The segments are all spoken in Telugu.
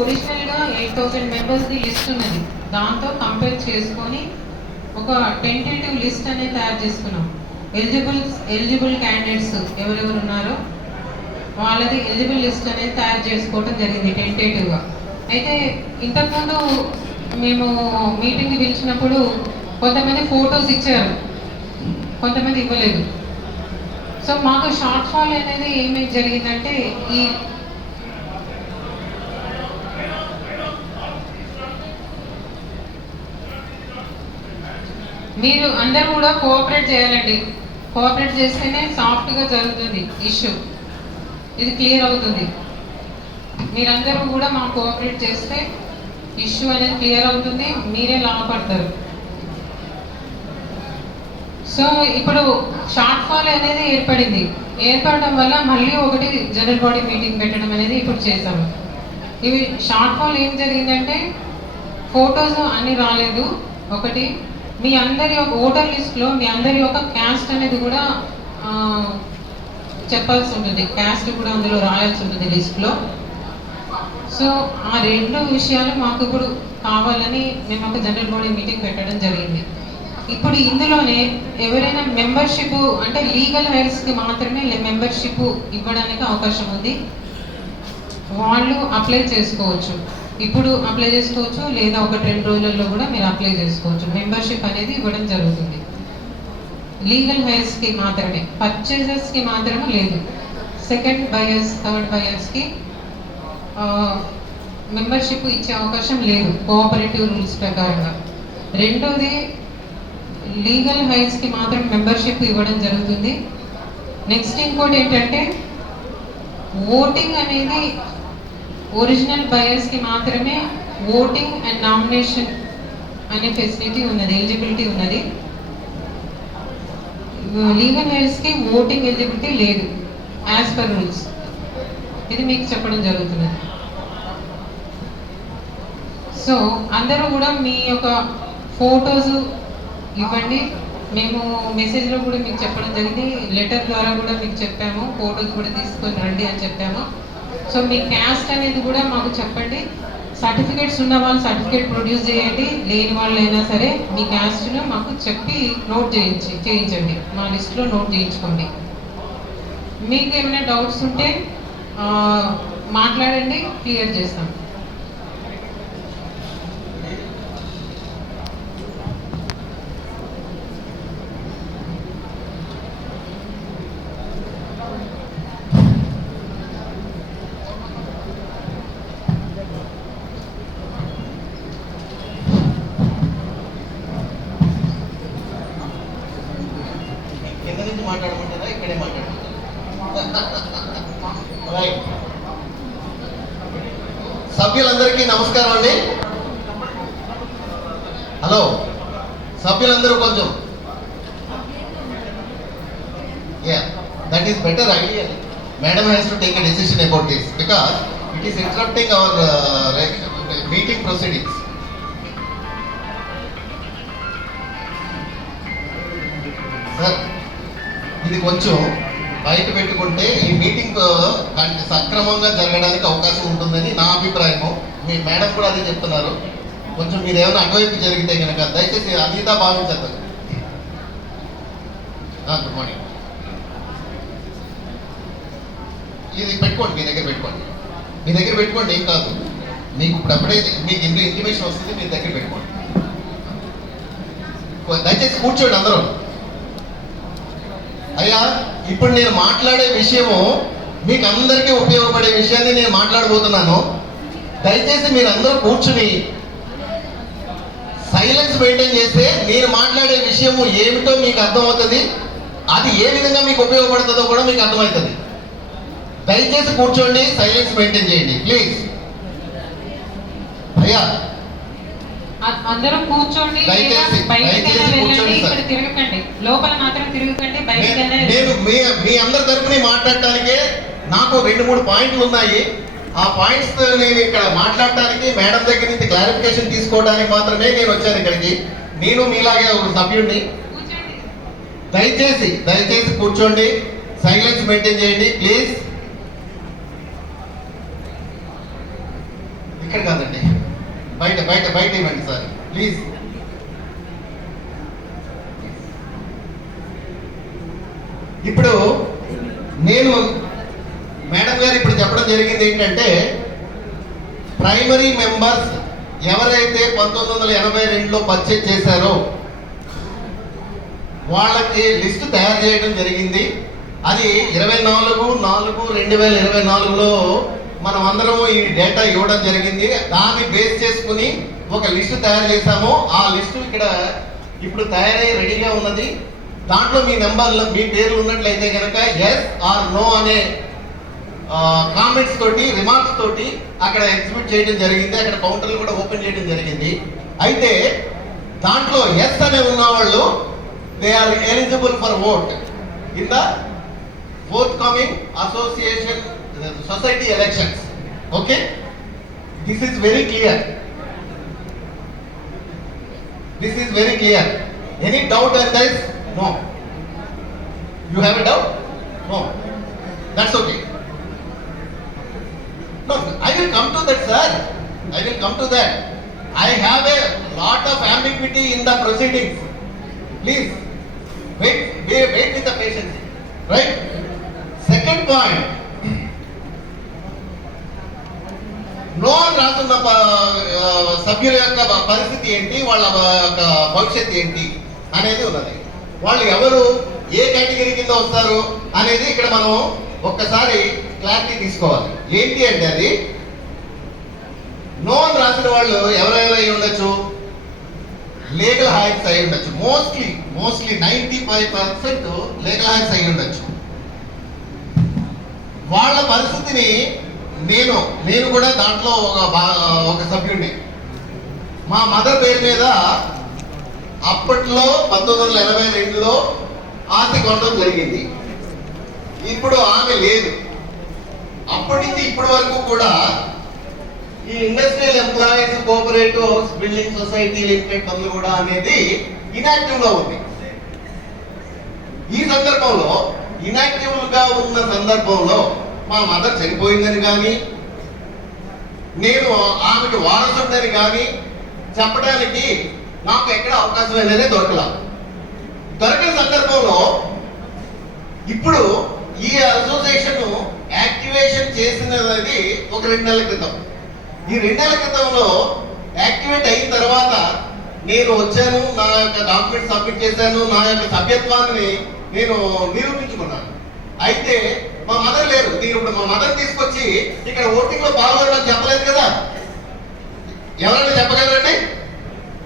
ఒరిజినల్గా 8,000 మెంబర్స్ది లిస్ట్ ఉన్నది. దాంతో కంపేర్ చేసుకొని ఒక టెంటేటివ్ లిస్ట్ అనేది తయారు చేసుకున్నాం. ఎలిజిబుల్ క్యాండిడేట్స్ ఎవరెవరు ఉన్నారో వాళ్ళది ఎలిజిబుల్ లిస్ట్ అనేది తయారు చేసుకోవడం జరిగింది టెంటేటివ్గా. అయితే ఇంతకుముందు మేము మీటింగ్కి పిలిచినప్పుడు కొంతమంది ఫొటోస్ ఇచ్చారు, కొంతమంది ఇవ్వలేదు. సో మాకు షార్ట్ ఫాల్ అనేది ఏమి జరిగిందంటే, ఈ మీరు అందరూ కూడా కోఆపరేట్ చేయాలండి. కోఆపరేట్ చేస్తేనే సాఫ్ట్గా జరుగుతుంది ఇష్యూ, ఇది క్లియర్ అవుతుంది. మీరందరూ కూడా మాకు కోఆపరేట్ చేస్తే ఇష్యూ అనేది క్లియర్ అవుతుంది, మీరే లాభపడతారు. సో ఇప్పుడు షార్ట్ ఫాల్ అనేది ఏర్పడడం వల్ల మళ్ళీ ఒకటి జనరల్ బాడీ మీటింగ్ పెట్టడం అనేది ఇప్పుడు చేశాము. ఇవి షార్ట్ ఫాల్ ఏం జరిగిందంటే, ఫొటోస్ అన్ని రాలేదు. ఒకటి, మీ అందరి యొక్క ఓటర్ లిస్ట్లో మీ అందరి యొక్క క్యాస్ట్ అనేది కూడా చెప్పాల్సి ఉంటుంది, క్యాస్ట్ కూడా అందులో రాయాల్సి ఉంటుంది లిస్ట్లో. సో ఆ రెండు విషయాలు మాకు ఇప్పుడు కావాలని మేము ఒక జనరల్ బాడీ మీటింగ్ పెట్టడం జరిగింది. ఇప్పుడు ఇందులోనే ఎవరైనా మెంబర్షిప్ అంటే లీగల్ హైర్స్కి మాత్రమే మెంబర్షిప్ ఇవ్వడానికి అవకాశం ఉంది. వాళ్ళు అప్లై చేసుకోవచ్చు, ఇప్పుడు అప్లై చేసుకోవచ్చు, లేదా 1-2 రోజులలో కూడా మీరు అప్లై చేసుకోవచ్చు. మెంబర్షిప్ అనేది ఇవ్వడం జరుగుతుంది. లీగల్ హైర్స్కి మాత్రమే, పర్చేజర్స్కి మాత్రమే లేదు. సెకండ్ బయర్స్, థర్డ్ బయర్స్కి మెంబర్షిప్ ఇచ్చే అవకాశం లేదు కోఆపరేటివ్ రూల్స్ ప్రకారంగా. రెండోది, లీగల్ హైర్స్కి మాత్రం మెంబర్షిప్ ఇవ్వడం జరుగుతుంది. నెక్స్ట్ ఇంకోటి ఏంటంటే, ఓటింగ్ అనేది ఒరిజినల్ బయర్స్కి మాత్రమే ఓటింగ్ అండ్ నామినేషన్ అనే ఫెసిలిటీ ఉన్నది, ఎలిజిబిలిటీ ఉన్నది. లీగల్ హైర్స్కి ఓటింగ్ ఎలిజిబిలిటీ లేదు యాజ్ పర్ రూల్స్. ఇది మీకు చెప్పడం జరుగుతున్నది. సో అందరూ కూడా మీ యొక్క ఫొటోస్ ఇవ్వండి. మేము మెసేజ్లో కూడా మీకు చెప్పడం జరిగింది, లెటర్ ద్వారా కూడా మీకు చెప్పాము, ఫొటోస్ కూడా తీసుకొని రండి అని చెప్పాము. సో మీ క్యాస్ట్ అనేది కూడా మాకు చెప్పండి. సర్టిఫికేట్స్ ఉన్న వాళ్ళు సర్టిఫికేట్ ప్రొడ్యూస్ చేయండి, లేని వాళ్ళు అయినా సరే మీ క్యాస్ట్ను మాకు చెప్పి నోట్ చేయించండి, మా లిస్ట్లో నోట్ చేయించుకోండి. మీకు ఏమైనా డౌట్స్ ఉంటే మాట్లాడండి, క్లియర్ చేస్తాం. మాట్లాడమంటారా, ఇక్కడే మాట్లాడమంటారా? రైట్. సభ్యులందరికీ నమస్కారం అండి. హలో సభ్యులందరూ కొంచెం, that is better idea. Madam has to take a decision about this because it is interrupting our meeting proceedings. Sir, ఇది కొంచెం బయట పెట్టుకుంటే ఈ మీటింగ్ సక్రమంగా జరగడానికి అవకాశం ఉంటుందని నా అభిప్రాయము. మీ మేడం కూడా అదే చెప్తున్నారు. కొంచెం మీరు ఏమైనా అటువైపు జరిగితే కనుక దయచేసి అనితా భావించద్దు. Good morning. ఇది పెట్టుకోండి, మీ దగ్గర పెట్టుకోండి, ఏం కాదు. మీకు ఇప్పుడు అప్పుడైతే మీకు ఇంటిమేషన్ వస్తుంది, మీ దగ్గర పెట్టుకోండి. దయచేసి కూర్చోండి అందరూ. అయ్యా, ఇప్పుడు నేను మాట్లాడే విషయము మీకు అందరికీ ఉపయోగపడే విషయాన్ని నేను మాట్లాడబోతున్నాను. దయచేసి మీరు అందరూ కూర్చుని సైలెన్స్ మెయింటైన్ చేస్తే నేను మాట్లాడే విషయము ఏమిటో మీకు అర్థమవుతుంది, అది ఏ విధంగా మీకు ఉపయోగపడుతుందో కూడా మీకు అర్థమవుతుంది. దయచేసి కూర్చోండి, సైలెన్స్ మెయింటైన్ చేయండి ప్లీజ్. అయ్యా అందరూ కూర్చోండి, తిరగకండి, లోపల మాత్రం తిరగకండి. నేను మీ అందరి తరపున మాట్లాడటానికే నాకు 2-3 పాయింట్లు ఉన్నాయి. ఆ పాయింట్స్ నేను ఇక్కడ మాట్లాడటానికి, మేడం దగ్గర నుంచి క్లారిఫికేషన్ తీసుకోవడానికి మాత్రమే నేను వచ్చాను ఇక్కడికి. నేను మీలాగే ఒక సభ్యుడిని. దయచేసి కూర్చోండి, సైలెన్స్ మెయింటైన్ చేయండి ప్లీజ్. ఇక్కడ కాదండి, బయట బయట బయట ఇవ్వండి సార్ ప్లీజ్. ఇప్పుడు నేను మేడం గారు ఇప్పుడు చెప్పడం జరిగింది ఏంటంటే, ప్రైమరీ మెంబర్స్ ఎవరైతే 1982లో పర్చేజ్ చేశారో వాళ్ళకి లిస్టు తయారు చేయడం జరిగింది. అది 24/4/2024లో మనం అందరము ఈ డేటా ఇవ్వడం జరిగింది. దాన్ని బేస్ చేసుకుని ఒక లిస్టు తయారు చేశాము. ఆ లిస్టు ఇక్కడ ఇప్పుడు తయారై రెడీగా ఉన్నది. దాంట్లో మీ నెంబర్లు, మీ పేర్లు ఉన్నట్లయితే కనుక ఎస్ ఆర్ నో అనే కామెంట్స్ తోటి, రిమార్క్స్ తోటి అక్కడ ఎగ్జిబిట్ చేయడం జరిగింది. అక్కడ కౌంటర్లు కూడా ఓపెన్ చేయడం జరిగింది. అయితే దాంట్లో ఎస్ అనే ఉన్న వాళ్ళు they are eligible for vote in the forthcoming association society elections. Okay, this is very clear. This is very clear. Any doubt on this? No. You have a doubt? No. That's okay. No, I will come to that, sir. I will come to that. I have a lot of ambiguity in the proceedings. Please, wait with the patience. Right? Second point. No అని రాస్తున్న సభ్యుల యొక్క పరిస్థితి ఏంటి, వాళ్ళ యొక్క భవిష్యత్తు ఏంటి అనేది ఉన్నది. వాళ్ళు ఎవరు, ఏ కేటగిరీ కింద వస్తారు అనేది ఇక్కడ మనం ఒక్కసారి క్లారిటీ తీసుకోవాలి. ఏంటి అంటే అది నో అని రాసిన వాళ్ళు ఎవరెవరై ఉండొచ్చు, లీగల్ హైర్స్ అయి ఉండొచ్చు. మోస్ట్లీ 95% లీగల్ హైర్స్ అయి ఉండొచ్చు. వాళ్ళ పరిస్థితిని నేను కూడా దాంట్లో ఒక సభ్యుడిని. మా మదర్ పేరు మీద అప్పట్లో 1982లో ఆస్తి కొనడం జరిగింది. ఇప్పుడు ఆమె లేదు. అప్పటి నుంచి ఇప్పటి వరకు కూడా ఈ industrial employees cooperative house building society limited పనులు కూడా అనేది ఇనాక్టివ్ లో ఉంది. ఈ సందర్భంలో ఇనాక్టివ్ గా ఉన్న సందర్భంలో మా మదర్ చనిపోయిందని కానీ, నేను ఆమెకు వారసుడని కానీ చెప్పడానికి నాకు ఎక్కడ అవకాశం అనేది దొరకని సందర్భంలో ఇప్పుడు ఈ అసోసియేషన్ యాక్టివేషన్ చేసినది ఒక 2 నెలల క్రితం. ఈ 2 నెలల క్రితంలో యాక్టివేట్ అయిన తర్వాత నేను వచ్చాను, నా యొక్క డాక్యుమెంట్ సబ్మిట్ చేశాను, నా యొక్క సభ్యత్వాన్ని నేను నిరూపించుకున్నాను. అయితే మా మదర్ లేరు. నేను ఇప్పుడు మా మదర్ తీసుకొచ్చి ఇక్కడ ఓటింగ్ లో పాల్గొనడం చెప్పలేదు కదా. ఎవరైనా చెప్పగలరండి?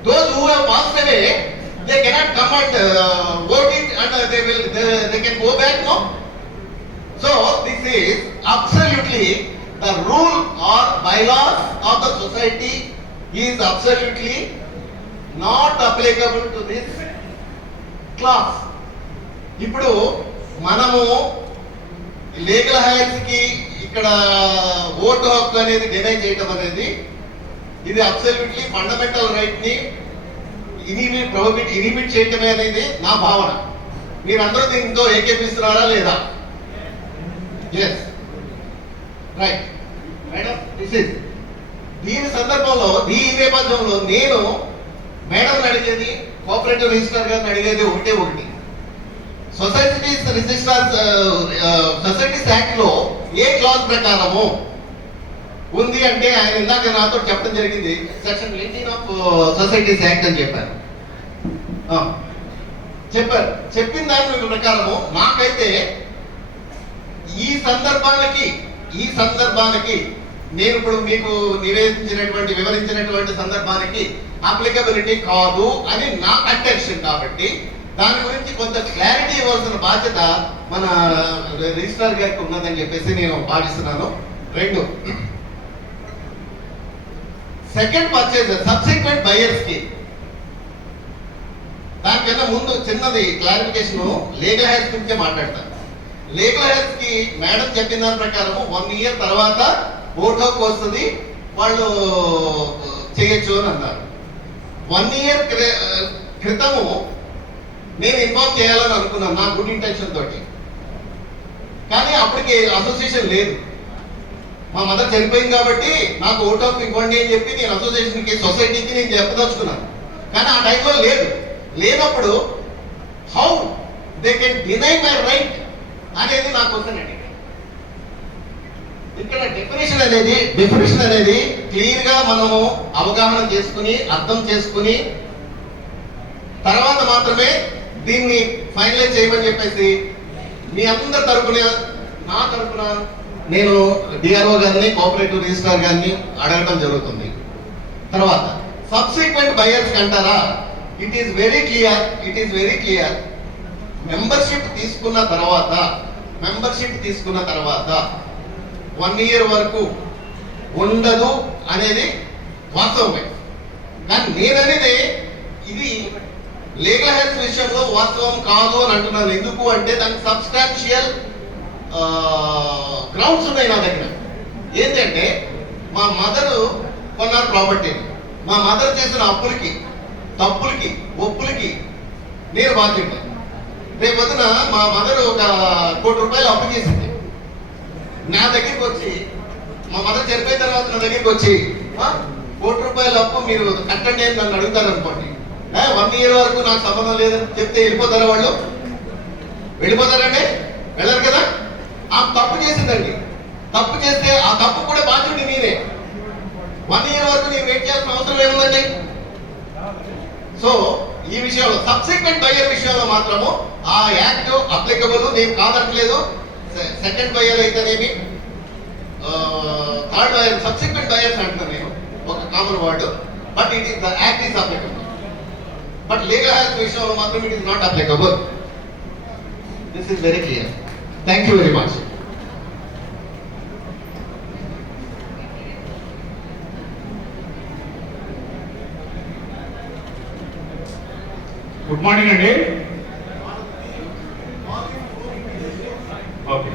Those who have passed away they cannot come and vote it and they can go back, no? So this is absolutely the rule or bylaws of the society is absolutely not applicable to this class. ఇప్పుడు మనము లీగల్ హైర్స్ కి ఇక్కడ ఓటు హక్కు అనేది డినై చేయడం అనేది ఇది అబ్సల్యూట్లీ ఫండమెంటల్ రైట్ ని ఇనిబిట్ చేయటమే అనేది నా భావన. మీరందరూ దీంతో ఏకేపిస్తున్నారా లేదా? Yes, right madam. దీని సందర్భంలో, ఈ నేపథ్యంలో నేను మేడం అడిగేది, కోఆపరేటివ్ రిజిస్ట్రార్ గారిని అడిగేది ఒకటి. సొసైటీస్ యాక్ట్ లో ఏ క్లాజ్ ప్రకారము ఉంది అంటే ఆయన ఇందాక నాతో చెప్పడం జరిగింది, సెక్షన్ 18 ఆఫ్ సొసైటీస్ యాక్ట్ అని చెప్పారు. చెప్పిన దాని ప్రకారము నాకైతే ఈ సందర్భానికి నేను ఇప్పుడు మీకు వివరించినటువంటి సందర్భానికి అప్లికబిలిటీ కాదు అని నా అటెన్షన్. కాబట్టి దాని గురించి కొంత క్లారిటీ ఇవ్వాల్సిన బాధ్యత మన రిజిస్ట్రార్ గారికి ఉన్నదని చెప్పేసి నేను భావిస్తున్నాను. 2, సెకండ్ పర్చేజర్ సబ్సిక్వెంట్ బయర్స్ కి దానికన్నా ముందు చిన్నది క్లారిఫికేషన్, లీగల్ హైర్స్ గురించే మాట్లాడతాను. లీగల్ హైర్స్ కి మేడం చెప్పిన దాని ప్రకారం 1 ఇయర్ తర్వాత ఓట్ హక్కు వస్తుంది, వాళ్ళు చేయొచ్చు అని అన్నారు. 1 ఇయర్ క్రితము నేను ఇన్వాల్వ్ చేయాలని అనుకున్నాను నా గుడ్ ఇంటెన్షన్ తోటి. కానీ అప్పటికి అసోసియేషన్ లేదు. మా మదర్ చనిపోయింది కాబట్టి నాకు ఓట్ ఆఫ్ ఇవ్వండి అని చెప్పి నేను అసోసియేషన్కి సొసైటీకి నేను చెప్పదలుచుకున్నాను. కానీ ఆ టైంలో లేనప్పుడు how they can deny my right అనేది నా క్వశ్చన్ అండి. ఇక్కడ డెఫినేషన్ అనేది క్లియర్ గా మనము అవగాహన చేసుకుని అర్థం చేసుకుని తర్వాత మాత్రమే దీన్ని ఫైనలైజ్ చేయమని చెప్పేసి మీ అందరి తరపున నా తరపున నేను డిఆర్ఓ గారిని కోఆపరేటివ్ రిజిస్ట్రార్ గారిని అడగడం జరుగుతుంది. తర్వాత సబ్సిక్వెంట్ బయర్స్ అంటారా, it is very clear. Membership తీసుకున్న తర్వాత 1 year వరకు ఉండదు అనేది వాస్తవమే. కానీ నేననేది ఇది లీగల్ హెల్త్ విషయంలో వాస్తవం కాదు అని అంటున్నాను. ఎందుకు అంటే దానికి సబ్స్టాన్షియల్ గ్రౌండ్స్ ఉన్నాయి నా దగ్గర. ఏంటంటే మా మదరు కొన్నారు ప్రాపర్టీని, మా మదర్ చేసిన అప్పులకి, తప్పులకి, ఒప్పులకి నేను బాధ్యత. రేపొద్దున మా మదర్ ఒక ₹1 కోటి అప్పు చేసింది. నా దగ్గరికి వచ్చి, మా మదర్ చనిపోయిన తర్వాత నా దగ్గరికి వచ్చి ₹1 కోటి అప్పు మీరు కట్టండి అని నన్ను అడుగుతారు అనుకోండి. 1 year వరకు నాకు సంబంధం లేదని చెప్తే వెళ్ళిపోతారా వాళ్ళు? వెళ్ళిపోతారండి? వెళ్ళరు కదా. ఆ తప్పు చేసిందండి. తప్పు చేస్తే ఆ తప్పు కూడా బాధ్యుడి నేనే. 1 year వరకు నేను వెయిట్ చేయాల్సిన అవసరం ఏముందండి? సో ఈ విషయంలో సబ్సిక్వెంట్ బయర్ విషయంలో మాత్రము ఆ యాక్ట్ అప్లికబుల్, నేను కాదట్లేదు. సెకండ్ బయర్ అయితేనేమి, థర్డ్ బయర్, సబ్సిక్వెంట్ బయర్స్ అంటున్నాను నేను, ఒక common word. But it is the act is applicable. But legal health విషయంలో మాత్రం it is not applicable. This is very clear. Thank you very much. Good morning అండి. ఓకే,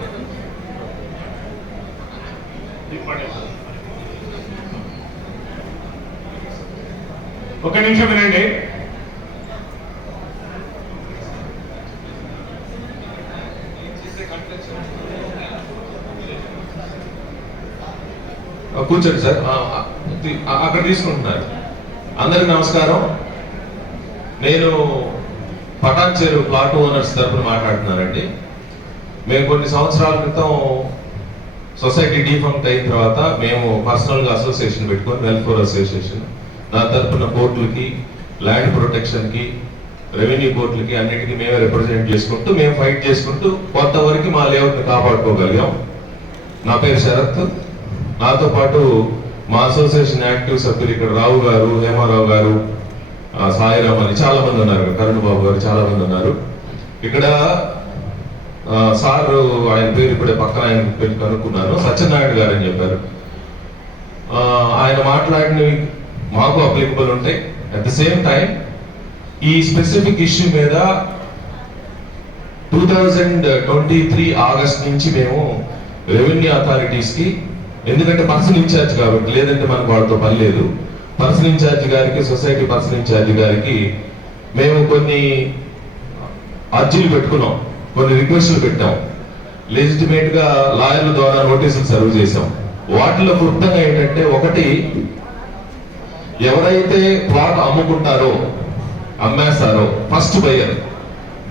ఒక నిమిషం వినండి. కూర్చోండి సార్, అక్కడ తీసుకుంటున్నారు. అందరికి నమస్కారం. నేను పటాన్చేరు ప్లాట్ ఓనర్స్ తరపున మాట్లాడుతున్నానండి. మేము కొన్ని సంవత్సరాల క్రితం సొసైటీ డీఫంక్ట్ అయిన తర్వాత మేము పర్సనల్గా అసోసియేషన్ పెట్టుకొని, వెల్ఫేర్ అసోసియేషన్, దాని తరపున కోర్టులకి, ల్యాండ్ ప్రొటెక్షన్కి, రెవెన్యూ కోర్టులకి అన్నిటికీ మేమే రిప్రజెంట్ చేసుకుంటూ, మేము ఫైట్ చేసుకుంటూ కొంతవరకు మా లేఅవుట్ని కాపాడుకోగలిగాం. నా పేరు శరత్. నాతో పాటు మా అసోసియేషన్ యాక్టివ్ సభ్యులు ఇక్కడ రావు గారు, హేమారావు గారు, సాయిరామ్ అని చాలా మంది ఉన్నారు, కరుణ్ బాబు గారు చాలా మంది ఉన్నారు. ఇక్కడ సార్, ఆయన పేరు ఇప్పుడే పక్కన ఆయన పేరు కనుక్కున్నాను, సత్యనారాయణ గారు అని చెప్పారు. ఆయన మాట్లాడినవి మాకు అప్లికబుల్ ఉంటాయి. అట్ ద సేమ్ టైం ఈ స్పెసిఫిక్ ఇష్యూ మీద 2023 ఆగస్ట్ నుంచి మేము రెవెన్యూ అథారిటీస్కి, ఎందుకంటే పర్సన్ ఇన్ఛార్జ్ కాబట్టి, లేదంటే మనకు వాళ్ళతో పని లేదు, పర్సన్ ఇన్ఛార్జ్ గారికి, సొసైటీ పర్సన్ ఇన్ఛార్జ్ గారికి మేము కొన్ని అర్జీలు పెట్టుకున్నాం, కొన్ని రిక్వెస్టులు పెట్టాం. లెజిటిమేట్ గా లాయర్ల ద్వారా నోటీసులు సర్వ్ చేసాం. వాటిలో క్లుప్తంగా ఏంటంటే, ఒకటి, ఎవరైతే ప్లాట్ అమ్ముకుంటారో, అమ్మేస్తారో, first buyer,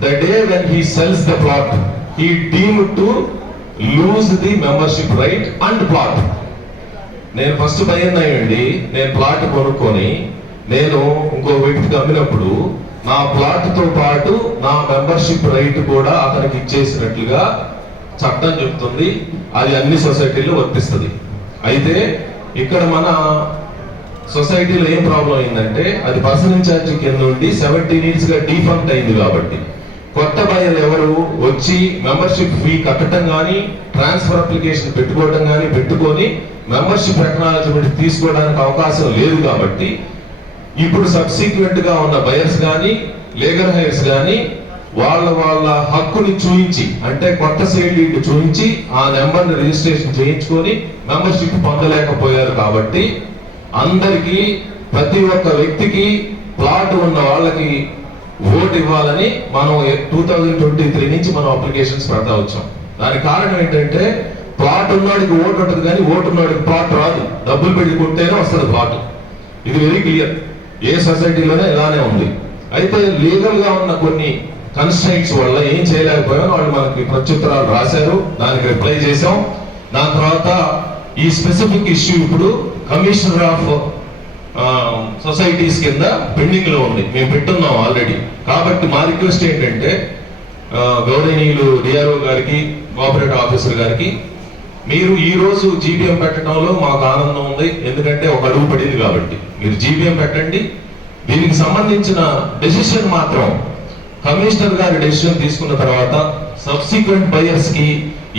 the day when he sells the plot, he deemed to lose the membership right and plot. నేను ఫస్ట్ బయర్ అయ్యండి, నేను ప్లాట్ కొనుక్కొని నేను ఇంకో వ్యక్తికి అమ్మినప్పుడు నా ప్లాట్ తో పాటు నా మెంబర్షిప్ రైట్ కూడా అతనికి ఇచ్చేసినట్లుగా చట్టం చెప్తుంది. అది అన్ని సొసైటీలో వర్తిస్తుంది. అయితే ఇక్కడ మన సొసైటీలో ఏం ప్రాబ్లం అయిందంటే, అది పర్సన్ ఇన్ఛార్జ్ కింద నుండి 17 years గా డీఫంక్ట్ అయింది కాబట్టి, కొత్త బయర్లు ఎవరు వచ్చి మెంబర్షిప్ ఫీ కట్టడం కానీ, ట్రాన్స్ఫర్ అప్లికేషన్ పెట్టుకోవడం కానీ పెట్టుకొని మెంబర్షిప్ ఎక్నాలజ్మెంట్ తీసుకోవడానికి అవకాశం లేదు. కాబట్టి ఇప్పుడు సబ్సిక్వెంట్ గా ఉన్న బయర్స్ కానీ, లీగల్ హైర్స్ కానీ వాళ్ళ హక్కుని చూయించి, అంటే కొత్త సేల్ డీడ్ చూయించి ఆ నెంబర్ని రిజిస్ట్రేషన్ చేయించుకొని మెంబర్షిప్ పొందలేకపోయారు. కాబట్టి అందరికీ, ప్రతి ఒక్క వ్యక్తికి, ప్లాట్ ఉన్న వాళ్ళకి ఓటు ఇవ్వాలని మనం 2023 నుంచి మనం అప్లికేషన్స్ పెడతా వచ్చాం. దానికి కారణం ఏంటంటే, ప్లాట్ ఉన్నవాడికి ఓటు ఉంటుంది కానీ ఓటు ఉన్నవాడికి ప్లాట్ రాదు. డబ్బులు పెట్టి కొట్టేనే వస్తుంది ప్లాట్. ఇది వెరీ క్లియర్. ఏ సొసైటీలోనే ఇలానే ఉంది. అయితే లీగల్ గా ఉన్న కొన్ని కన్స్ట్రైంట్స్ వల్ల ఏం చేయలేకపోయాం. వాళ్ళు మనకి ప్రత్యుత్తరాలు రాశారు, దానికి రిప్లై చేశాం. దాని తర్వాత ఈ స్పెసిఫిక్ ఇష్యూ ఇప్పుడు కమిషనర్ ఆఫ్ సొసైటీస్ కింద పెండింగ్ లో ఉంది. మేము పెట్టున్నాం ఆల్రెడీ. కాబట్టి మా రిక్వెస్ట్ ఏంటంటే గౌరవనీయులు డిఆర్ఓ గారికి, కోఆపరేటివ్ ఆఫీసర్ గారికి, మీరు ఈ రోజు జీబీఎం పెట్టడంలో మాకు ఆనందం ఉంది. ఎందుకంటే ఒక అడుగు పడింది కాబట్టి మీరు జీబీఎం పెట్టండి. దీనికి సంబంధించిన డెసిషన్ మాత్రం కమిషనర్ గారి డెసిషన్ తీసుకున్న తర్వాత సబ్సిక్వెంట్ బయర్స్ కి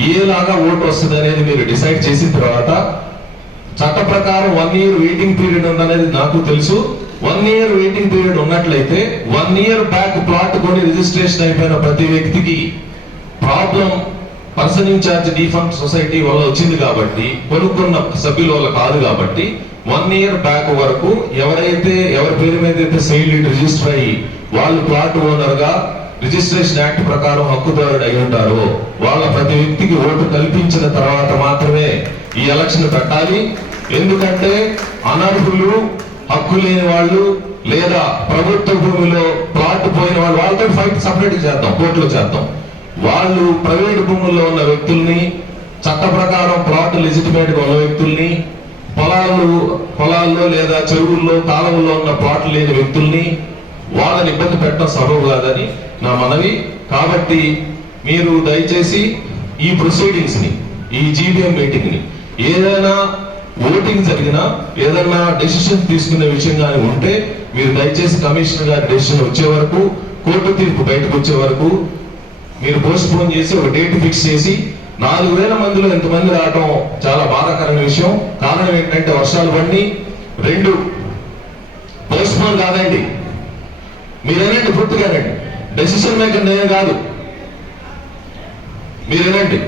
ఏలాగా ఓటు వస్తుంది అనేది మీరు డిసైడ్ చేసిన తర్వాత, చట్ట ప్రకారం 1 year వెయిటింగ్ పీరియడ్ ఉందనేది నాకు తెలుసు. 1 year వెయిటింగ్ పీరియడ్ ఉన్నట్లయితే 1 year బ్యాక్ ప్లాట్ కొని రిజిస్ట్రేషన్ అయిపోయిన ప్రతి వ్యక్తికి problem person incharge defunct society వల్ల వచ్చింది కాబట్టి, కొనుక్కున్న సభ్యుల వల్ల కాదు కాబట్టి 1 year బ్యాక్ వరకు ఎవరి పేరు మీద అయితే సేల్ డీడ్ రిజిస్టర్ అయ్యి వాళ్ళు ప్లాట్ ఓనర్ గా రిజిస్ట్రేషన్ యాక్ట్ ప్రకారం హక్కుదారుడు అయి ఉంటారో వాళ్ళ ప్రతి వ్యక్తికి ఓటు కల్పించిన తర్వాత మాత్రమే ఈ ఎలక్షన్ పెట్టాలి. ఎందుకంటే అనర్హులు, హక్కు లేని వాళ్ళు లేదా ప్రభుత్వ భూమిలో ప్లాట్ పోయిన వాళ్ళు, వాళ్ళతో ఫైట్ సపరేట్ చేద్దాం, కోర్టులో చేద్దాం. వాళ్ళు ప్రైవేట్ భూముల్లో ఉన్న వ్యక్తుల్ని, చట్ట ప్రకారం ప్లాట్ లెజిటిమేట్ గా ఉన్న వ్యక్తుల్ని, పొలాల్లో లేదా చెరువుల్లో కాలువల్లో ఉన్న ప్లాట్లు లేని వ్యక్తుల్ని వాళ్ళని ఇబ్బంది పెట్టడం సబబు కాదని నా మనవి. కాబట్టి మీరు దయచేసి ఈ ప్రొసీడింగ్స్ ని, ఈ జీబీఎం మీటింగ్ ని, ఏదైనా ఓటింగ్ జరిగినా ఏదైనా డెసిషన్ తీసుకునే విషయం కానీ ఉంటే మీరు దయచేసి కమిషనర్ గారి డెసిషన్ వచ్చే వరకు, కోర్టు తీర్పు బయటకు వచ్చే వరకు మీరు పోస్ట్ పోన్ చేసి ఒక డేట్ ఫిక్స్ చేసి 4000 మందిలో ఎంతమంది రావడం చాలా బాధాకరమైన విషయం. కారణం ఏంటంటే వర్షాలు పడి 2 పోస్ట్ పోన్ కాదండి. మీరేనండి పూర్తిగానండి, డెసిషన్ మేకర్ నేను కాదు. మీరేనండి,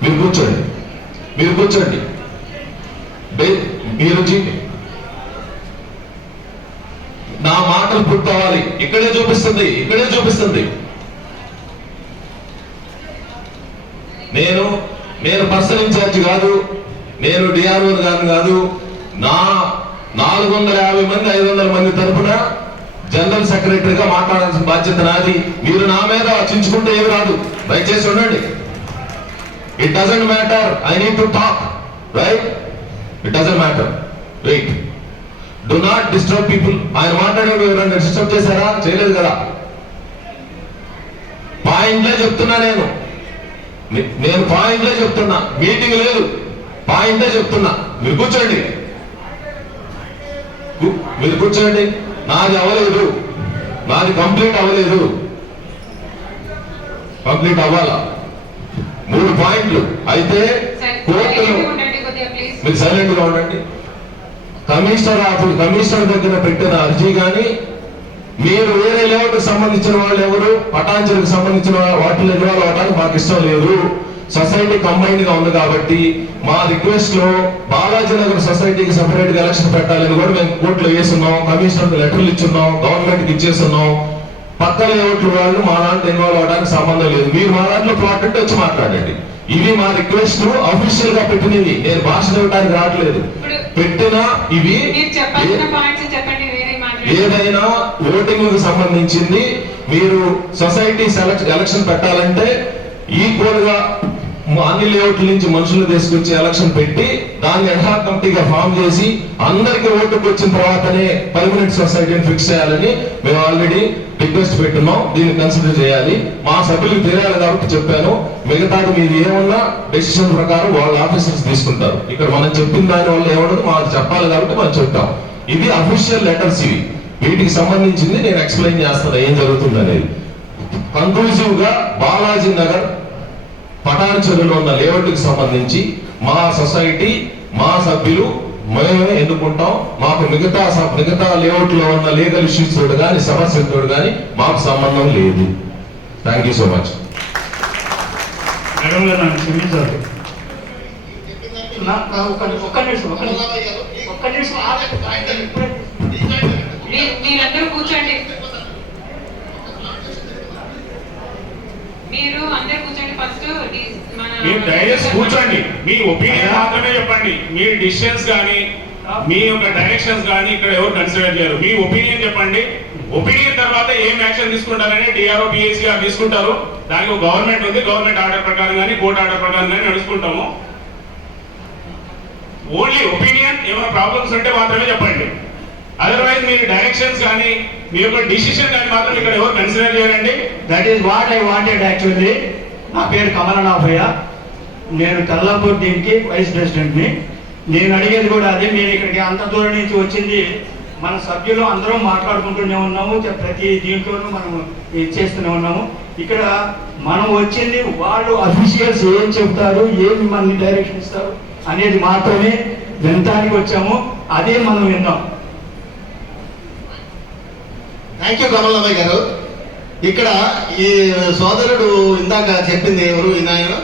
మీరు కూర్చోండి, మీరు నా మాటలు పూర్తి అవ్వాలి. ఇక్కడే చూపిస్తుంది. నేను పర్సన్ ఇన్ఛార్జ్ కాదు, నేను డిఆర్ఓ గారు కాదు. నా 450 మంది 500 మంది తరఫున జనరల్ సెక్రటరీగా మాట్లాడాల్సిన బాధ్యత నాది. మీరు నా మీద చించుకుంటే ఏమి రాదు. దయచేసి ఉండండి. It doesn't matter, I need to talk, right? It doesn't matter. Wait, do not disturb people. ఆయన మాట్లాడే ఎవరైనా డిస్టర్బ్ చేశారా? చేయలేదు కదా. పాయింట్లే చెప్తున్నా, నేను పాయింట్లే చెప్తున్నా. మీటింగ్ లేదు, పాయింట్లే చెప్తున్నా. మీరు కూర్చోండి. నాది అవ్వలేదు, నాది కంప్లీట్ అవ్వలేదు. కంప్లీట్ అవ్వాలా? 3 పాయింట్లు అయితే కోర్టులో మీరు సైలెంట్ గా ఉండండి. కమిషనర్ దగ్గర పెట్టిన అర్జీ కానీ, మీరు వేరే లేఅవుట్ సంబంధించిన వాళ్ళు ఎవరు పటాంచలకు సంబంధించిన వాటిలో ఇన్వాల్వ్ అవడానికి మాకు ఇష్టం లేదు. సొసైటీ కంబైన్డ్ గా ఉంది కాబట్టి మా రిక్వెస్ట్ లో బాలాజీ నగర్ సొసైటీకి సెపరేట్ గా ఎలక్షన్ పెట్టాలని కూడా మేము కోర్టులో వేస్తున్నాం. కమిషనర్ లెటర్లు ఇచ్చున్నాం, గవర్నమెంట్ కి ఇచ్చేస్తున్నాం. పక్క లేఅవుట్ల వాళ్ళు మా దాంట్లో ఇన్వాల్వ్ అవడానికి సంబంధం లేదు. మీరు మా దాంట్లో ప్లాట్ ఉంటే వచ్చి మాట్లాడండి. ఇవి మా రిక్వెస్ట్ అఫీషియల్ గా పెట్టినవి. నేను భాష ఇవ్వడానికి రావట్లేదు. పెట్టిన ఇవి ఏదైనా ఓటింగ్ కు సంబంధించింది మీరు సొసైటీ ఎలక్షన్ పెట్టాలంటే ఈక్వల్ గా అన్ని లేఅవుట్ల నుంచి మనుషులు తీసుకొచ్చి ఎలక్షన్ పెట్టి దాన్ని అడ్హాక్ కమిటీగా ఫామ్ చేసి అందరికి ఓటుకు వచ్చిన తర్వాతనే పర్మనెంట్ సొసైటీని ఫిక్స్ చేయాలని మేము ఆల్రెడీ రిక్వెస్ట్ పెట్టున్నాం. దీన్ని కన్సిడర్ చేయాలి. మా సభ్యులకు తెలియాలి కాబట్టి చెప్పాను. మిగతాది మీరు ఏమన్నా డెసిషన్ ప్రకారం వాళ్ళ ఆఫీసర్స్ తీసుకుంటారు. ఇక్కడ మనం చెప్పిన దాని వల్ల ఏమన్నది మాకు చెప్పాలి కాబట్టి మనం చెప్తాం. ఇది అఫీషియల్ లెటర్స్. ఇవి వీటికి సంబంధించింది నేను ఎక్స్ప్లెయిన్ చేస్తాను ఏం జరుగుతుంది అనేది. కన్క్లూజివ్ గా బాలాజీ నగర్ పటాన్చెరులో ఉన్న లేఅవుట్ కి సంబంధించి మా సొసైటీ, మా సభ్యులు మేమే ఎన్నుకుంటాం. మాకు మిగతా లేఅవుట్ లో ఉన్న లీగల్ ఇష్యూస్ తోడు కానీ సమస్యలతో కానీ మాకు సంబంధం లేదు. Thank you so much. మీరందరూ కూర్చోండి. మీరు అందరూ కూర్చోండి. ఫస్ట్ మన మీరు దయచేసి కూర్చోండి, మీ ఒపీనియన్ మాత్రమే చెప్పండి. మీ డిసిషన్స్ కానీ మీ యొక్క డైరెక్షన్స్ కానీ ఇక్కడ ఎవరు కన్సిడర్ చేయరు. మీ ఒపీనియన్ చెప్పండి. ఒపీనియన్ తర్వాత ఏం యాక్షన్ తీసుకుంటారని డిఆర్ఓ పిఎస్సీ గారు తీసుకుంటారు. దానికి ఒక గవర్నమెంట్ ఉంది, గవర్నమెంట్ ఆర్డర్ ప్రకారం కానీ కోర్టు ఆర్డర్ ప్రకారం కానీ నడుచుకుంటాము. ఓన్లీ ఒపీనియన్, ఏమైనా ప్రాబ్లమ్స్ ఉంటే మాత్రమే చెప్పండి. అదర్వైజ్ మీరు డైరెక్షన్స్ కానీ మీ యొక్క డిసిషన్ కానీ మాత్రం ఇక్కడ ఎవరు కన్సిడర్ చేయాలండి. That is what I wanted actually. నా పేరు కమలనాభయ్య, నేను కల్లాపూర్ దీనికి వైస్ ప్రెసిడెంట్ని. నేను అడిగేది కూడా అదే. నేను ఇక్కడికి అంత దూరం నుంచి వచ్చింది, మన సభ్యులు అందరం మాట్లాడుకుంటూనే ఉన్నాము, ప్రతి దీంట్లోనూ మనం చేస్తూనే ఉన్నాము. ఇక్కడ మనం వచ్చింది వాళ్ళు అఫీషియల్స్ ఏం చెప్తారు, ఏమి మనని డైరెక్షన్ ఇస్తారు అనేది మాత్రమే వినటానికి వచ్చాము. అదే మనం విన్నాం. థ్యాంక్ యూ కమలమ్మాయి గారు. ఇక్కడ ఈ సోదరుడు ఇందాక చెప్పింది ఎవరు, ఆయన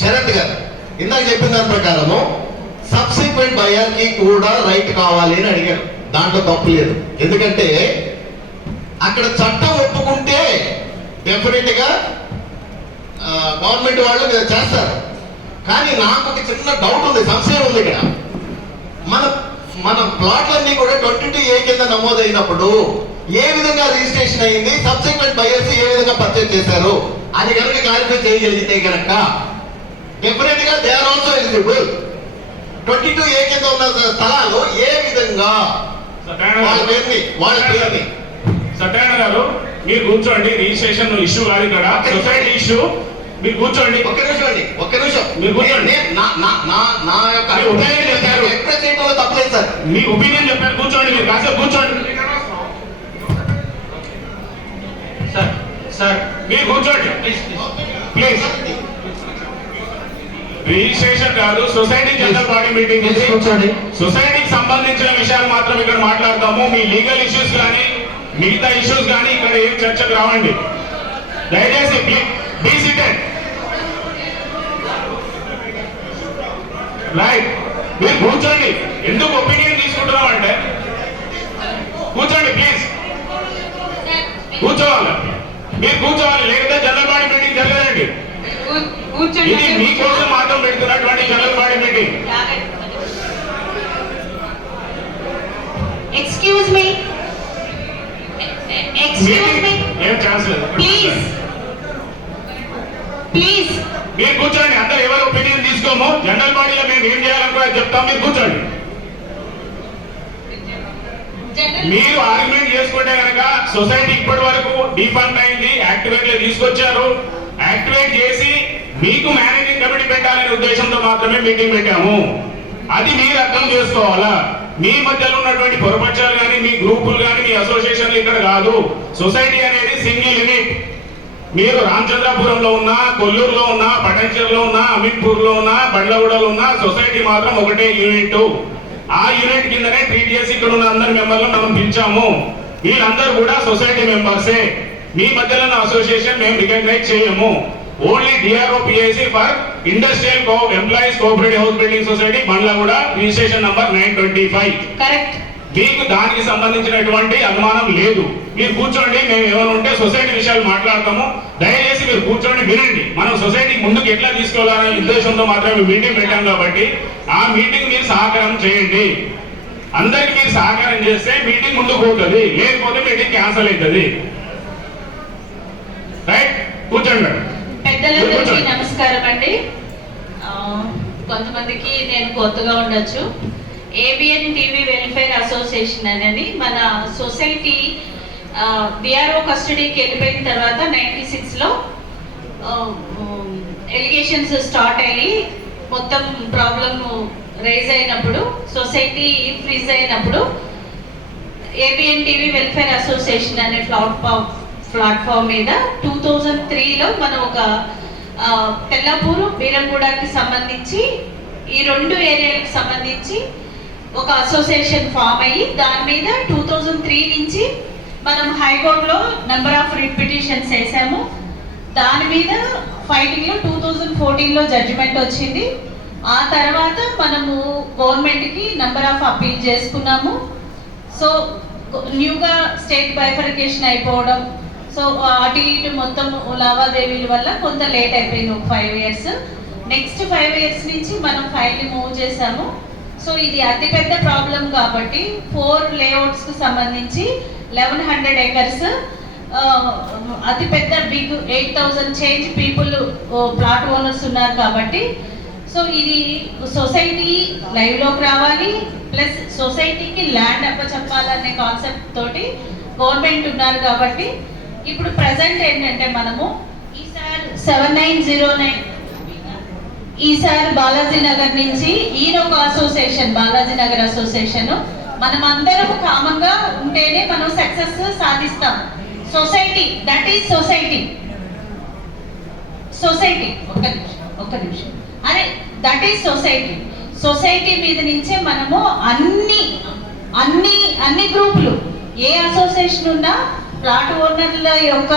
శరత్ గారు ఇందాక చెప్పిన దాని ప్రకారము సబ్సిక్వెంట్ బయర్ కి కూడా రైట్ కావాలి అని అడిగారు. దాంట్లో తప్పు లేదు. ఎందుకంటే అక్కడ చట్టం ఒప్పుకుంటే డెఫినెట్ గా గవర్నమెంట్ వాళ్ళు చేస్తారు. కానీ నాకు ఒక చిన్న డౌట్ ఉంది, సంశయం ఉంది. ఇక్కడ మన ప్లాట్లన్నీ కూడా 22A కింద నమోదైనప్పుడు ఏ విధంగా రిజిస్ట్రేషన్ అయింది, సబ్సిక్వెంట్ బయర్స్ ఏ విధంగా పర్చేజ్ చేశారు, అది కనుక క్లారిఫై చేయగలిగితే కనుక డెఫినెట్ గా they are also eligible. 22A కింద ఉన్న స్థలాలు ఏ విధంగా వాళ్ళ పేరుని సత్యనారాయణ గారు మీరు కూర్చోండి. రిజిస్ట్రేషన్ ఇష్యూ కాదు ఇక్కడ, సొసైటీ ఇష్యూ. మీరు కూర్చోండి. ఒక్క నిమిషం అండి, ఒక్క నిమిషం. మీరు కూర్చోండి. నా యొక్క ఒపీనియన్ చెప్పారు, ఎక్స్ప్రెస్ చేయడంలో తప్పలేదు సార్. మీ ఒపీనియన్ చెప్పారు. కూర్చోండి, మీరు కాసేపు కూర్చోండి. సార్ సార్ మీరు కూర్చోండి ప్లీజ్. రిజిస్ట్రేషన్ కాదు, సొసైటీ జనరల్ బాడీ మీటింగ్ ఉంది. కూర్చోండి. సొసైటీకి సంబంధించిన విషయాలు మాత్రం ఇక్కడ మాట్లాడతాము. మీ లీగల్ ఇష్యూస్ కానీ మిగతా ఇష్యూస్ కానీ ఇక్కడ ఏం చర్చకు రావండి. దయచేసి బీ సీటెడ్. రైట్, మీరు కూర్చోండి. ఎందుకు ఒపీనియన్ తీసుకుంటున్నాం అంటే కూర్చోండి ప్లీజ్. కూర్చోవాలి, మీరు కూర్చోవాలి, లేకపోతే జనరల్ బాడీ మీటింగ్ జరగదండి. ఇది మీకోసం మాత్రం పెడుతున్నటువంటి general body meeting. Excuse me. ఏం ఛాన్స్ లేదు. Please. మీరు కూర్చోండి. అందరూ ఎవరు ఒపీనియన్ తీసుకోము. జనరల్ బాడీలో మేము ఏం చేయాలనుకో చెప్తాం. మీరు కూర్చోండి. మీరు ఆర్గ్యుమెంట్ చేసుకుంటే కనుక సొసైటీ ఇప్పటి వరకు డిఫండ్ అయింది, యాక్టివేట్ లో తీసుకొచ్చారు. యాక్టివేట్ చేసి మీకు మేనేజింగ్ కమిటీ పెట్టాలనే ఉద్దేశంతో మాత్రమే మీటింగ్ పెట్టాము. అది మీరు అర్థం చేసుకోవాలా. మీ మధ్యలో ఉన్నటువంటి పొరపక్షాలు కానీ మీ గ్రూపులు కానీ మీ అసోసియేషన్లు ఇక్కడ కాదు. సొసైటీ అనేది సింగిల్ యూనిట్. మీరు రామచంద్రాపురంలో ఉన్నా, కొల్లూరులో ఉన్నా, పటంచెరులో ఉన్నా, అమీన్పూర్లో ఉన్నా, బండ్లగూడలో ఉన్నా, సొసైటీ మాత్రం ఒకటే యూనిట్. ఆ యూనిట్ కిందనే ట్రీట్ చేసి ఇక్కడ ఉన్న అందరి మెంబర్లను మనం పిలిచాము. వీళ్ళందరూ కూడా సొసైటీ మెంబర్సే. మీ మధ్యలో ఉన్న అసోసియేషన్ మేము రికగ్నైజ్ చేయము. Only DRO PIC for industrial employees cooperative house building society Bandlaguda, registration number 925. Correct. మీకు దానికి సంబంధించినటువంటి అనుమానం లేదు. మీరు కూర్చోండి. మేము ఏమైనా ఉంటే సొసైటీ విషయాలు మాట్లాడతాము. దయచేసి మీరు కూర్చోండి, వినండి. మనం సొసైటీ ముందుకు ఎట్లా తీసుకోవాలనే ఉద్దేశంతో మాత్రమే మీటింగ్ పెట్టాం కాబట్టి ఆ మీటింగ్ మీరు సహకారం చేయండి. అందరికి మీరు సహకారం చేస్తే మీటింగ్ ముందుకు పోతుంది, లేకపోతే మీటింగ్ క్యాన్సిల్ అవుతుంది. రైట్, కూర్చోండి. పెద్దలందరికీ నమస్కారం అండి. కొంతమందికి నేను కొత్తగా ఉండొచ్చు. ఏబిఎన్ టీవీ వెల్ఫేర్ అసోసియేషన్ అనేది మన సొసైటీ డిఆర్ఓ కస్టడీకి వెళ్ళిపోయిన తర్వాత 96లో ఎలిగేషన్స్ స్టార్ట్ అయ్యి మొత్తం ప్రాబ్లమ్ రైజ్ అయినప్పుడు, సొసైటీ ఫ్రీజ్ అయినప్పుడు ఏబిఎన్ టీవీ వెల్ఫేర్ అసోసియేషన్ అనే ప్లాట్ఫామ్ మీద 2003లో మనం ఒక తెల్లపూరు, బీరంగూడకి సంబంధించి ఈ రెండు ఏరియాలకు సంబంధించి ఒక అసోసియేషన్ ఫామ్ అయ్యి దాని మీద 2003 నుంచి మనం హైకోర్టులో నెంబర్ ఆఫ్ రిట్ పిటిషన్స్ వేసాము. దాని మీద ఫైటింగ్లో 2014లో జడ్జిమెంట్ వచ్చింది. ఆ తర్వాత మనము గవర్నమెంట్కి నెంబర్ ఆఫ్ అప్పీల్ చేసుకున్నాము. సో న్యూగా స్టేట్ బైఫర్కేషన్ అయిపోవడం, సో అటు ఇటు మొత్తం లావాదేవీల వల్ల కొంత లేట్ అయిపోయింది, ఒక 5 years. నెక్స్ట్ 5 years నుంచి మనం ఫైల్ని మూవ్ చేసాము. సో ఇది అతిపెద్ద ప్రాబ్లం కాబట్టి 4 లేఅవుట్స్కి సంబంధించి 1100 acres, అతిపెద్ద big 8000 change people plot owners ఉన్నారు కాబట్టి సో ఇది సొసైటీ లైవ్లోకి రావాలి, ప్లస్ సొసైటీకి ల్యాండ్ అప్పచెప్పాలనే కాన్సెప్ట్ తోటి గవర్నమెంట్ ఉన్నారు కాబట్టి ఇప్పుడు ప్రజెంట్ ఏంటంటే మనము ఈసారి 7909 ఈసారి బాలాజీ నగర్ నుంచి ఈయన ఒక అసోసియేషన్, బాలాజీ నగర్ అసోసియేషన్, మనం అందరం కామంగా ఉంటేనే మనం సక్సెస్ సాధిస్తాం. Society, that is society. ఒక్క నిమిషం అరే, దట్ ఈస్ సొసైటీ. సొసైటీ మీద నుంచే మనము అన్ని గ్రూపులు, ఏ అసోసియేషన్ ఉన్నా ప్లాట్ ఓనర్ల యొక్క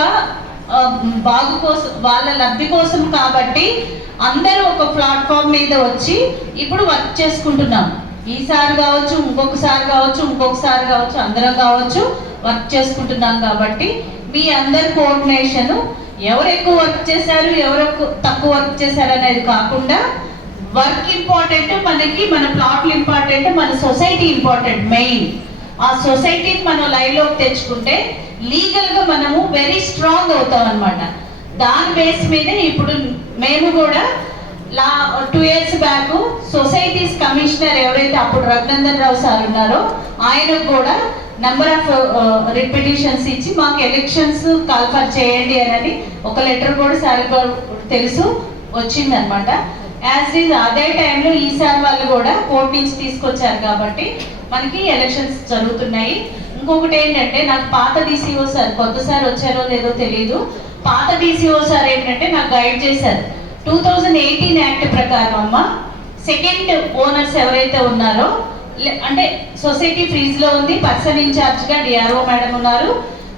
బాగు కోసం, వాళ్ళ లబ్ధి కోసం కాబట్టి అందరూ ఒక ప్లాట్ఫామ్ మీద వచ్చి ఇప్పుడు వర్క్ చేసుకుంటున్నాం. ఈసారి కావచ్చు, ఇంకొకసారి కావచ్చు, అందరం కావచ్చు వర్క్ చేసుకుంటున్నాం. కాబట్టి మీ అందరి కోఆర్డినేషన్, ఎవరు ఎక్కువ వర్క్ చేశారు, ఎవరు తక్కువ వర్క్ చేశారు అనేది కాకుండా వర్క్ ఇంపార్టెంట్ మనకి, మన ప్లాట్లు ఇంపార్టెంట్, మన సొసైటీ ఇంపార్టెంట్. మెయిన్ ఆ సొసైటీని మనం లైవ్లోకి తెచ్చుకుంటే లీగల్గా మనము వెరీ స్ట్రాంగ్ అవుతాం అనమాట. దాని బేస్ మీదే ఇప్పుడు మేము కూడా 2 years బ్యాక్ సొసైటీస్ కమిషనర్ ఎవరైతే అప్పుడు రఘునందన్ రావు సార్ ఉన్నారో ఆయనకు కూడా నెంబర్ ఆఫ్ రిపిటిషన్స్ ఇచ్చి మాకు ఎలక్షన్స్ కాల్ఫర్ చేయండి అని ఒక లెటర్ కూడా సార్ తెలుసు వచ్చిందనమాట. యాజ్ ఈజ్ అదే టైంలో ఈసారి వాళ్ళు కూడా కోర్టు నుంచి తీసుకొచ్చారు కాబట్టి మనకి ఎలక్షన్స్ జరుగుతున్నాయి. ఇంకొకటి ఏంటంటే, నాకు పాత డీసీఓ సార్, కొత్త సార్ వచ్చారో లేదో తెలియదు, పాత డీసీఓ సార్ ఏంటంటే నాకు గైడ్ చేశారు. 2018 యాక్ట్ ప్రకారం అమ్మ, సెకండ్ ఓనర్స్ ఎవరైతే ఉన్నారో, అంటే సొసైటీ ఫ్రీజ్ లో ఉంది, పర్సన్ ఇన్ఛార్జ్ గా డిఆర్ఓ మేడం ఉన్నారు.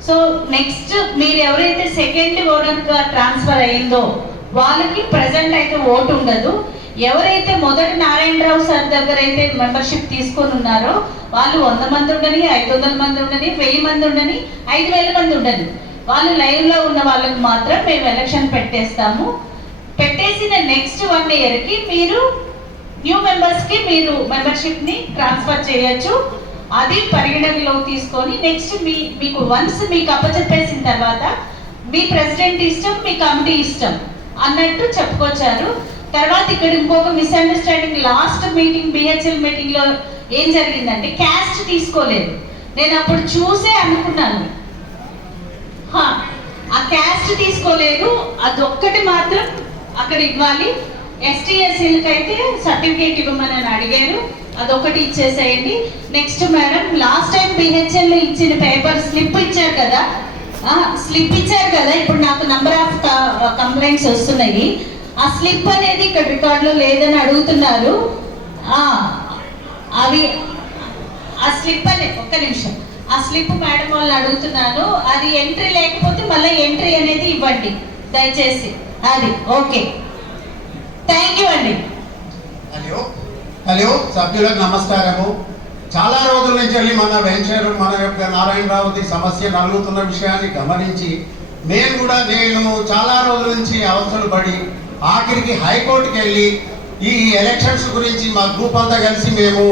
సో నెక్స్ట్ మీరు ఎవరైతే సెకండ్ ఓనర్ గా ట్రాన్స్ఫర్ అయ్యిందో వాళ్ళకి ప్రెసెంట్ అయితే ఓటు ఉండదు. ఎవరైతే మొదటి నారాయణరావు సార్ దగ్గర అయితే మెంబర్షిప్ తీసుకొని ఉన్నారో వాళ్ళు 100 మంది ఉండని, 500 మంది ఉండని, 1000 మంది ఉండని, 5000 మంది ఉండని, వాళ్ళు లైవ్ లో ఉన్న వాళ్ళకి మాత్రం మేము ఎలక్షన్ పెట్టేస్తాము. పెట్టేసిన నెక్స్ట్ 1 year కి మీరు న్యూ మెంబర్స్ కి మీరు మెంబర్షిప్ ని ట్రాన్స్ఫర్ చేయొచ్చు. అది పరిగణనలోకి తీసుకొని నెక్స్ట్ మీకు వన్స్ మీకు అప్పచెప్పేసిన తర్వాత మీ ప్రెసిడెంట్ ఇష్టం, మీ కమిటీ ఇష్టం అన్నట్టు చెప్పుకొచ్చారు. తర్వాత ఇక్కడ ఇంకొక misunderstanding, last meeting BHL meeting లో ఏం జరిగిందంటే క్యాస్ట్ తీసుకోలేదు. నేను అప్పుడు చూసే అనుకున్నాను, ఆ క్యాస్ట్ తీసుకోలేదు, అదొక్కటి మాత్రం అక్కడ ఇవ్వాలి. ఎస్టీఎస్సీలకి అయితే సర్టిఫికేట్ ఇవ్వమని అడిగారు, అదొకటి ఇచ్చేసేయండి. Next madam, last time BHL ఇచ్చిన పేపర్ స్లిప్ ఇచ్చారు కదా, ఇప్పుడు నాకు నంబర్ ఆఫ్ కంప్లైంట్స్ వస్తున్నాయి. ఆ స్లిప్ అనేది ఇక్కడ రికార్డులో లేదని అడుగుతున్నారు. అవి ఆ స్లిప్ అని ఒక్క నిమిషం, ఆ స్లిప్ మేడం వాళ్ళని అడుగుతున్నాను. అది ఎంట్రీ లేకపోతే మళ్ళీ ఎంట్రీ అనేది ఇవ్వండి దయచేసి. అది ఓకే, థ్యాంక్ యూ అండి. హలో సభ్యులకు నమస్కారము. చాలా రోజుల నుంచి వెళ్ళి మన వెంచర్, మన యొక్క నారాయణరావుది సమస్య నలుగుతున్న విషయాన్ని గమనించి నేను చాలా రోజుల నుంచి అవసరం పడి ఆఖరికి హైకోర్టుకి వెళ్ళి ఈ ఎలక్షన్స్ గురించి మా గ్రూప్ అంతా కలిసి మేము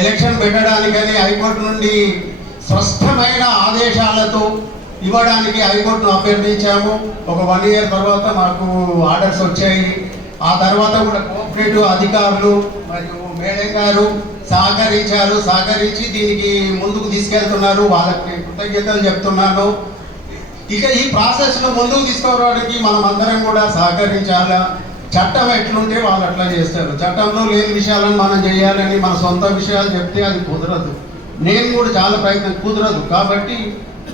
ఎలక్షన్ పెట్టడానికని హైకోర్టు నుండి స్పష్టమైన ఆదేశాలతో ఇవ్వడానికి హైకోర్టును అభ్యర్థించాము. ఒక 1 year తర్వాత మాకు ఆర్డర్స్ వచ్చాయి. ఆ తర్వాత కూడా కోఆపరేటివ్ అధికారులు మరియు మేడం గారు సహకరించి దీనికి ముందుకు తీసుకెళ్తున్నారు. వాళ్ళకి కృతజ్ఞతలు చెప్తున్నాను. ఇక ఈ ప్రాసెస్ను ముందుకు తీసుకోవడానికి మనం అందరం కూడా సహకరించాలా. చట్టం ఎట్లుంటే వాళ్ళు అట్లా చేస్తారు. చట్టంలో లేని విషయాలను మనం చేయాలని మన సొంత విషయాలు చెప్తే అది కుదరదు. నేను కూడా చాలా ప్రయత్నం కుదరదు. కాబట్టి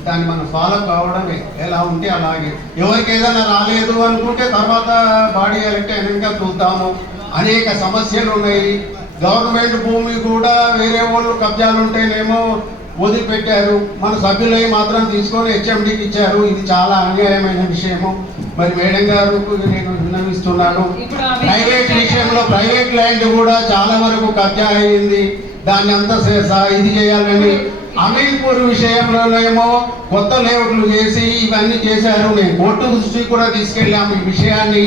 దాన్ని మనం ఫాలో కావడమే, ఎలా ఉంటే అలాగే. ఎవరికి ఏదైనా రాలేదు అనుకుంటే తర్వాత బాడీ ఎలక్ట్ అయినాక చూద్దాము. అనేక సమస్యలు ఉన్నాయి. గవర్నమెంట్ భూమి కూడా వేరే వాళ్ళు కబ్జాలు ఉంటేనేమో వదిలిపెట్టారు, మన సభ్యులై మాత్రం తీసుకొని హెచ్ఎండికి ఇచ్చారు. ఇది చాలా అన్యాయమైన విషయము. మరి మేడం గారు నేను విన్నవిస్తున్నాను, ప్రైవేట్ విషయంలో ప్రైవేట్ ల్యాండ్ కూడా చాలా వరకు కబ్జా అయింది. దాన్ని అంతా ఇది చేయాలని అమీన్పూర్ విషయంలోనేమో కొత్త లేఅవుట్లు చేసి ఇవన్నీ చేశారు. నేను కోర్టు దృష్టికి కూడా తీసుకెళ్ళాము ఈ విషయాన్ని.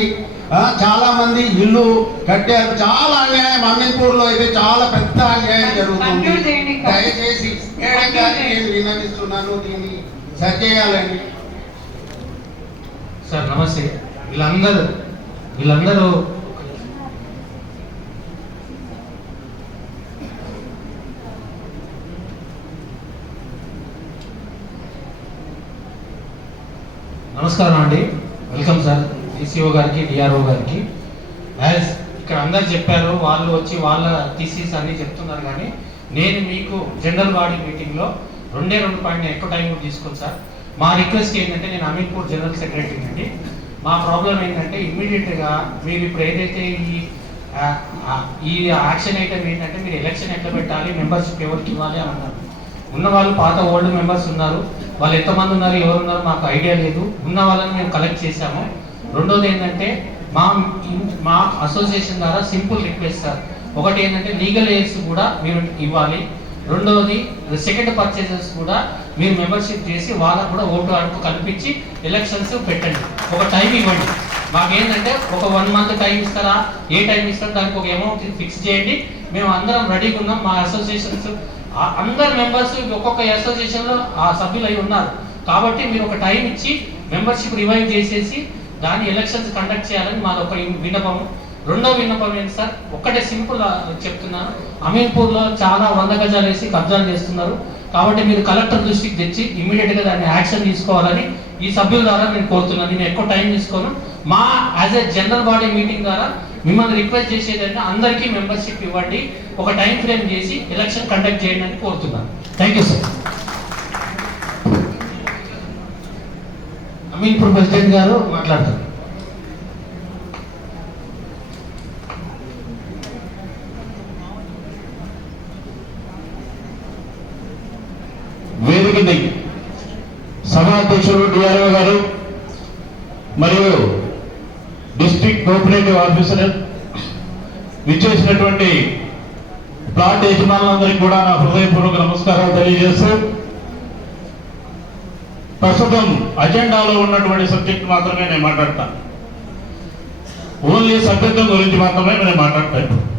చాలా మంది ఇల్లు కట్టారు. చాలా అన్యాయం అమీన్పూర్లో అయితే చాలా పెద్ద అన్యాయం జరుగుతుంది. దయచేసి మేడం గారిని నేను విన్నవిస్తున్నాను, దీన్ని సరిచేయాలని. సార్ నమస్తే. వీళ్ళందరూ నమస్కారం అండి. వెల్కమ్ సార్ DCO గారికి, DRO గారికి. యాజ్ ఇక్కడ అందరు చెప్పారు, వాళ్ళు వచ్చి వాళ్ళ థీసిస్ అన్ని చెప్తున్నారు. కానీ నేను మీకు జనరల్ బాడీ మీటింగ్లో 2 పాయింట్ ఎక్కువ టైం కూడా తీసుకోను సార్. మా రిక్వెస్ట్ ఏంటంటే, నేను అమీన్పూర్ జనరల్ సెక్రటరీ అండి. మా ప్రాబ్లం ఏంటంటే ఇమ్మీడియట్గా మీరు ఇప్పుడు ఏదైతే ఈ యాక్షన్ ఐటమ్ ఏంటంటే, మీరు ఎలక్షన్ ఎట్లా పెట్టాలి, మెంబర్షిప్ ఎవరికి ఇవ్వాలి అని అన్నారు. ఉన్న వాళ్ళు పాత ఓల్డ్ మెంబర్స్ ఉన్నారు, వాళ్ళు ఎంతమంది ఉన్నారు, ఎవరు ఉన్నారు మాకు ఐడియా లేదు. ఉన్న వాళ్ళని మేము కలెక్ట్ చేశాము. రెండోది ఏంటంటే, మా అసోసియేషన్ ద్వారా సింపుల్ రిక్వెస్ట్ సార్. ఒకటి ఏంటంటే లీగల్ ఎయిడ్స్ కూడా మీరు ఇవ్వాలి. రెండవది సెకండ్ పర్చేసెస్ కూడా మీరు మెంబర్షిప్ చేసి వాళ్ళకు కూడా ఓటు అడుపు కల్పించి ఎలక్షన్స్ పెట్టండి. ఒక టైం ఇవ్వండి. మాకేంటంటే ఒక 1 మంత్ టైం ఇస్తారా, ఏ టైం ఇస్తారో దానికి ఒక అమౌంట్ ఫిక్స్ చేయండి. మేము అందరం రెడీగా ఉన్నాం. మా అసోసియేషన్స్ అందరు మెంబర్స్ ఒక్కొక్క అసోసియేషన్లో ఆ సభ్యులు అయి ఉన్నారు. కాబట్టి మీరు ఒక టైం ఇచ్చి మెంబర్షిప్ రివైవ్ చేసేసి దాని ఎలక్షన్స్ కండక్ట్ చేయాలని మాది ఒక విన్నపము. రెండో విన్నపం ఏంటి సార్, ఒక్కటే సింపుల్ చెప్తున్నాను. అమీన్పూర్లో చాలా 100 గజాలు వేసి కబ్జాలు చేస్తున్నారు. కాబట్టి మీరు కలెక్టర్ దృష్టికి తెచ్చి ఇమ్మీడియట్గా దాన్ని యాక్షన్ తీసుకోవాలని ఈ సభ్యుల ద్వారా నేను కోరుతున్నాను. నేను ఎక్కువ టైం తీసుకోను. మా as a general body meeting ద్వారా మిమ్మల్ని రిక్వెస్ట్ చేసేదంటే అందరికీ మెంబర్షిప్ ఇవ్వండి, ఒక టైం ఫ్రేమ్ చేసి ఎలక్షన్ కండక్ట్ చేయండి అని కోరుతున్నాను. Thank you sir. Ameenpur president గారు మాట్లాడతారు. వేదికని సభాధ్యక్షుడు DRO గారు మరియు డిస్ట్రిక్ట్ కోఆపరేటివ్ ఆఫీసర్ విచ్చేసినటువంటి ప్లాట్ యజమానులందరికీ కూడా నా హృదయపూర్వక నమస్కారాలు తెలియజేస్తూ, ప్రస్తుతం అజెండాలో ఉన్నటువంటి సబ్జెక్ట్ మాత్రమే నేను మాట్లాడతాను. ఓన్లీ సభ్యత్వం గురించి మాత్రమే నేను మాట్లాడతాను.